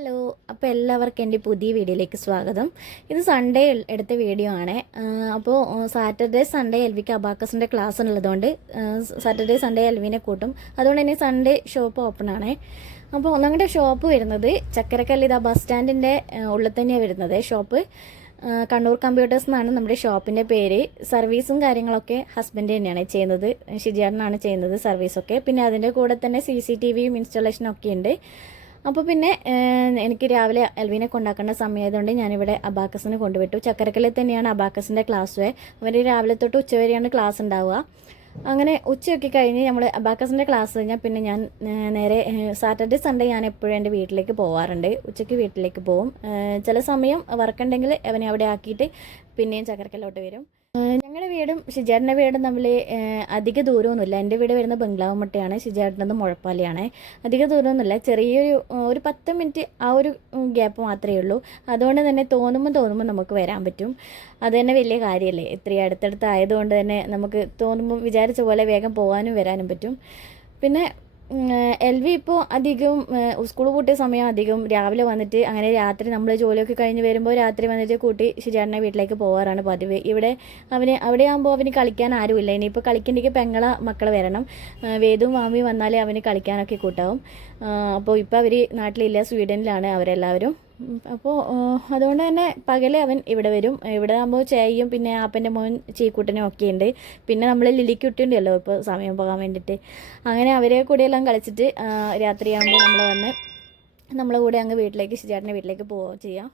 Hello, അപ്പോൾ എല്ലാവർക്കും എൻ്റെ പുതിയ വീഡിയോയിലേക്ക് സ്വാഗതം. ഇത് സൺഡേ എടുത്ത വീഡിയോ ആണ്. അപ്പോൾ സാറ്റർഡേ സൺഡേ എൽവിക്ക് അബാക്കസിൻ്റെ ക്ലാസ് ഉള്ളതുകൊണ്ട് സാറ്റർഡേ സൺഡേ എൽവിനെ കൂട്ടും. അതുകൊണ്ട് തന്നെ സൺഡേ ഷോപ്പ് ഓപ്പൺ ആണ്. അപ്പോൾ ഞങ്ങളുടെ ഷോപ്പ് വരുന്നത് ചക്കരക്കല്ല്, ഇതാ ബസ് സ്റ്റാൻഡിൻ്റെ ഉള്ളിൽ തന്നെയാണ് വരുന്നത് ഷോപ്പ്. കണ്ണൂർ കമ്പ്യൂട്ടേഴ്സ് എന്നാണ് നമ്മുടെ ഷോപ്പിൻ്റെ പേര്. സർവീസും കാര്യങ്ങളൊക്കെ ഹസ്ബൻഡ് തന്നെയാണ് ചെയ്യുന്നത്, ഷിജേട്ടനാണ് ചെയ്യുന്നത് സർവീസൊക്കെ. പിന്നെ അതിൻ്റെ കൂടെ തന്നെ CCTVയും ഇൻസ്റ്റാളേഷനും ഒക്കെ ഉണ്ട്. അപ്പോൾ പിന്നെ എനിക്ക് രാവിലെ എൽവിനെ കൊണ്ടാക്കേണ്ട സമയമായതുകൊണ്ട് ഞാനിവിടെ അബാക്കസിന് കൊണ്ടുവിട്ടു. ചക്കരക്കല്ലിൽ തന്നെയാണ് അബാക്കസിൻ്റെ ക്ലാസ്. അവർ രാവിലെ തൊട്ട് ഉച്ചവരെയാണ് ക്ലാസ് ഉണ്ടാവുക. അങ്ങനെ ഉച്ചയൊക്കെ കഴിഞ്ഞ് നമ്മൾ അബാക്കസിൻ്റെ ക്ലാസ് കഴിഞ്ഞാൽ പിന്നെ ഞാൻ നേരെ സാറ്റർഡേ സൺഡേ ഞാൻ എപ്പോഴും എൻ്റെ വീട്ടിലേക്ക് പോകാറുണ്ട്. ഉച്ചയ്ക്ക് വീട്ടിലേക്ക് പോകും. ചില സമയം വർക്കുണ്ടെങ്കിൽ അവനെ അവിടെ ആക്കിയിട്ട് പിന്നെയും ചക്കരക്കല്ലോട്ട് വരും. ഞങ്ങളുടെ വീടും ഷിജേട്ടൻ്റെ വീടും തമ്മിൽ അധിക ദൂരമൊന്നുമില്ല. എൻ്റെ വീട് വരുന്ന ബംഗ്ലാവുമട്ടയാണ്, ഷിജേട്ടനത് മുഴപ്പാലിയാണ്. അധിക ദൂരമൊന്നുമില്ല, ഒരു 10 മിനിറ്റ് ആ ഒരു ഗ്യാപ്പ് മാത്രമേ ഉള്ളൂ. അതുകൊണ്ട് തന്നെ തോന്നുമ്പോൾ നമുക്ക് വരാൻ പറ്റും. അത് തന്നെ വലിയ കാര്യമല്ലേ. ഇത്രയും അടുത്തടുത്ത് ആയതുകൊണ്ട് തന്നെ നമുക്ക് തോന്നുമ്പോൾ വിചാരിച്ച പോലെ വേഗം പോകാനും വരാനും പറ്റും. പിന്നെ എൽവി ഇപ്പോൾ അധികം സ്കൂൾ പൂട്ടിയ സമയം അധികം രാവിലെ വന്നിട്ട് അങ്ങനെ രാത്രി നമ്മൾ ജോലിയൊക്കെ കഴിഞ്ഞ് വരുമ്പോൾ രാത്രി വന്നിട്ട് കൂട്ടി ഷിജേട്ടനെ വീട്ടിലേക്ക് പോകാറാണ് പതിവ്. ഇവിടെ അവിടെ ആകുമ്പോൾ അവന് കളിക്കാൻ ആരുമില്ല. ഇനിയിപ്പോൾ കളിക്കണ്ടെങ്കിൽ പെങ്ങളെ മക്കൾ വരണം. വേദുവും മാമിയും വന്നാലേ അവന് കളിക്കാനൊക്കെ കൂട്ടാവും. അപ്പോൾ ഇപ്പോൾ അവർ നാട്ടിലില്ല, സ്വീഡനിലാണ് അവരെല്ലാവരും. അപ്പോൾ അതുകൊണ്ട് തന്നെ പകൽ അവൻ ഇവിടെ വരും. ഇവിടെ ആകുമ്പോൾ ചേയും പിന്നെ ആപ്പൻ്റെ മോൻ ചീക്കൂട്ടനും ഒക്കെ ഉണ്ട്. പിന്നെ നമ്മൾ ലിലിക്കുട്ടിയുണ്ടല്ലോ ഇപ്പോൾ സമയം പോകാൻ വേണ്ടിയിട്ട്. അങ്ങനെ അവരെ കൂടെയെല്ലാം കളിച്ചിട്ട് രാത്രിയാകുമ്പോൾ നമ്മൾ വന്ന് നമ്മളെ കൂടെ അങ്ങ് വീട്ടിലേക്ക് ഷിജേട്ടൻ്റെ വീട്ടിലേക്ക് പോവുകയും ചെയ്യാം.